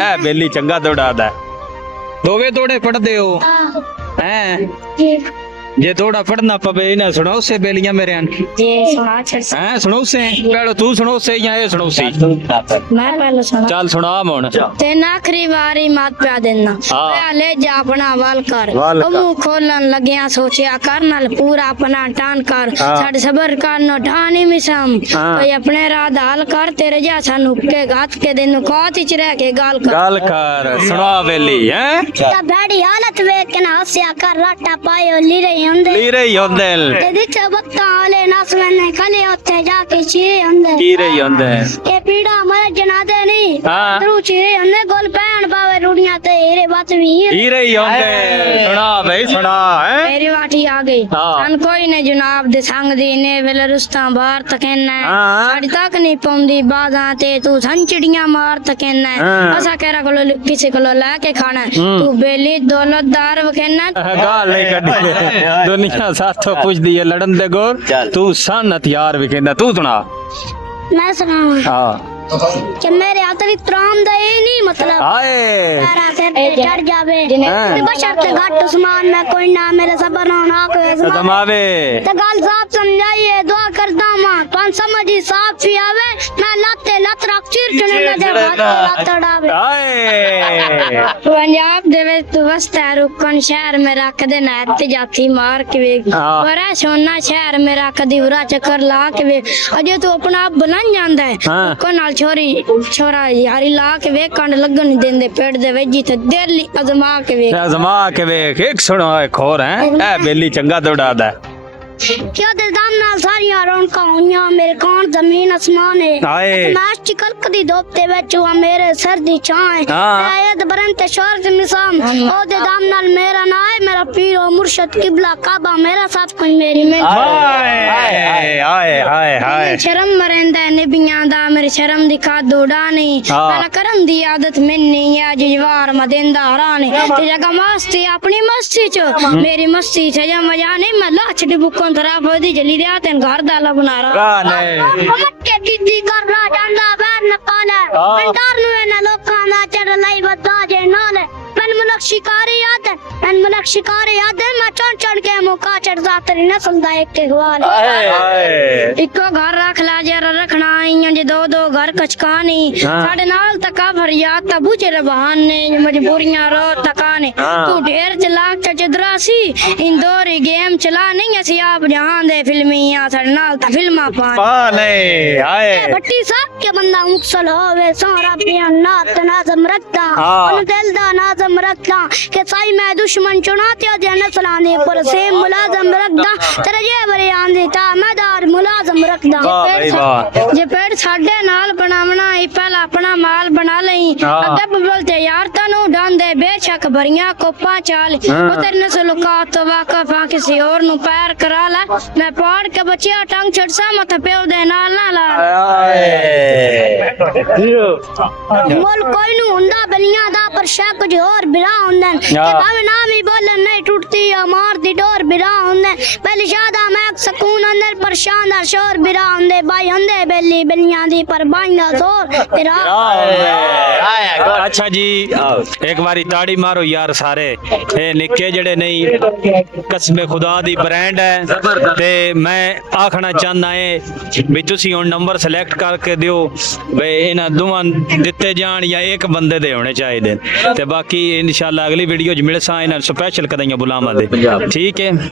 ए बेली चंगा दौड़ादा दोवे दौड़े पढ़दे हो हैं जे थोड़ा पढ़ना पवे ना सुनाओ से बेलियां मेरे हैं सुनाओ से पहले तू सुनाओ से या ये सुनाओ सी मैं पहले सुना चल सुना मन ते आखिरी बारी मात प्या देना पहले जा अपना वाल कर मुंह खोलन लगिया सोचिया कर नाल पूरा अपना टान कर साडे सबर कर नो ठानी मिसम कोई अपने राह हाल कर तेरे जा सानू के गात के दिन कोत इच रह के गाल कर सुना बेली हैं ता बड़ी हालत वेख के ना हंसया कर राटा पायो ली रही होंदे ते दिखे बत्ता वाले नस मैंने खले ओथे जाके चीरे होंदे की रही होंदे के पीड़ा मरे जनादे नहीं हां तू चीरे होंदे गोल पैन पावे रूड़ियां ते हीरे बात भी की रही होंदे सुना भाई सुना हैं मेरी वाटी आ गई सन कोई ने जनाब दे संग दी ने वेले रुस्ता बाहर तकना साडी तक नहीं पौंदी बाजा ते तू संचड़ियां मार तकना असा केरा कोलो किसी कोलो लेके खाना तू बेली दौलतदार वकना गाल नहीं कड्डी दुनिया साथों पूछ दी है लड़न दे गो तू सन हथियार भी कहंदा तू सुना मैं सुनाऊं हां कि मेरे हाथ में त्राम दे नहीं मतलब आए तारा सिर पे चढ़ जावे ते बशर ते घाट उस्मान में कोई ना मेरे सबर ना कोई जमावे ते गाल साफ समझाइए दुआ करदा मां पान समझी साफ ही आवे मैं लाते लत रख चिर चने दे लत डावे आए पंजाब दे विच वस्ता रुकन शहर में रख दे नैत जाती मार के वे पर सोना शहर में रख दी उरा चक्कर ला के वे अजे तू अपना आप बन जांदा है को नाल छोरी छोरा यारी ला के वे कंड लगन नहीं देंदे पेट दे विच जिथे दिल अजमा के वे एक सुनो खोर है ए बेली चंगा दौड़ादा क्या दे दाम नाल सारियां रौनकां होइयां मेरे कौन जमीन आसमान है मैच चिकल कदी दोपते विच हुआ मेरे सर दी छां है आयत बरन ते शोर दे मिसाम ओ दे दाम नाल मेरा ना है मेरा पीर ओ मुर्शिद किबला काबा मेरा सब कुछ मेरी में हाय हाय हाय शर्म मरेंदा नबियां दा मेरी शर्म दिखा दोड़ा नहीं पहला करन दी आदत मैंने या जवार मदेंदा हराने ते जगह मस्ती अपनी मस्ती च मेरी मस्ती च जा मजा नहीं मैं लाच दी बुक तरा बोदी जली दिया तेन घर दाला बना रहा मटके दीदी कर रहा डंडा बैर न पाले डर नु ना लोकां दा चढ़ लाई बदा जे नाले मन मुलक शिकारी याद मैं चढ़ के मौका चढ़दा तेरी नस्ल दा एक के गवाल इको घर रख ला जरा रखना आईयां जे दो घर कचकानी साडे नाल तका फरियाद ता बुझे बहाने मजबूरियां रो तकाने तू ढेर चलाक चचदरासी इंदौरी गेम चला नहीं असी आप जहां दे फिल्मियां साडे नाल ता फिल्मां पाने आए भट्टी साहब के बंदा मुक्सल होवे सारा पिया नात नाज़म रखता उन दिल दा नाज़म रखता के साई मैं दुश्मन चुनाते दे नस्लां दे पर से मुलाजम रखदा तेरे जे बरे आंदे ता मैदार मुलाजम रखदा जे पेड़ साडे नाल बनावना ही पहला अपना माल बना लई अदब बोलते यार तनु डांदे बेशक भरियां कोपा चाल उतर नस्ल का तो वाकफ आ किसी और नु पैर करा ला मैं पाड़ के बचिया टंग छड़सा मत पेव दे नाल ना ला बोल कोई नु हुंदा बलियां दा पर शक कुछ और बिरा हुंदन के भावे नाम ही बोलन नहीं टूटती मार दी डोर बिरा हुंदे पहले शादा मैं सुकून अंदर पर शानदार शोर बिरा हुंदे भाई हुंदे बेली बलियां दी पर बांदा जोर बिरा अच्छा जी एक बारी ताड़ी मारो यार सारे ए निक्के जड़े नहीं कसमे खुदा दी ब्रांड है ते मैं आखना चाहना है भी तुसी हुन नंबर सिलेक्ट करके दियो भाई इन्हां दोवां दिते जान या एक बंदे दे होने चाहिए ते बाकी इंशाल्लाह अगली वीडियो च मिलसां इन्हां स्पेशल कदाइयां बुलावां दे ठीक है।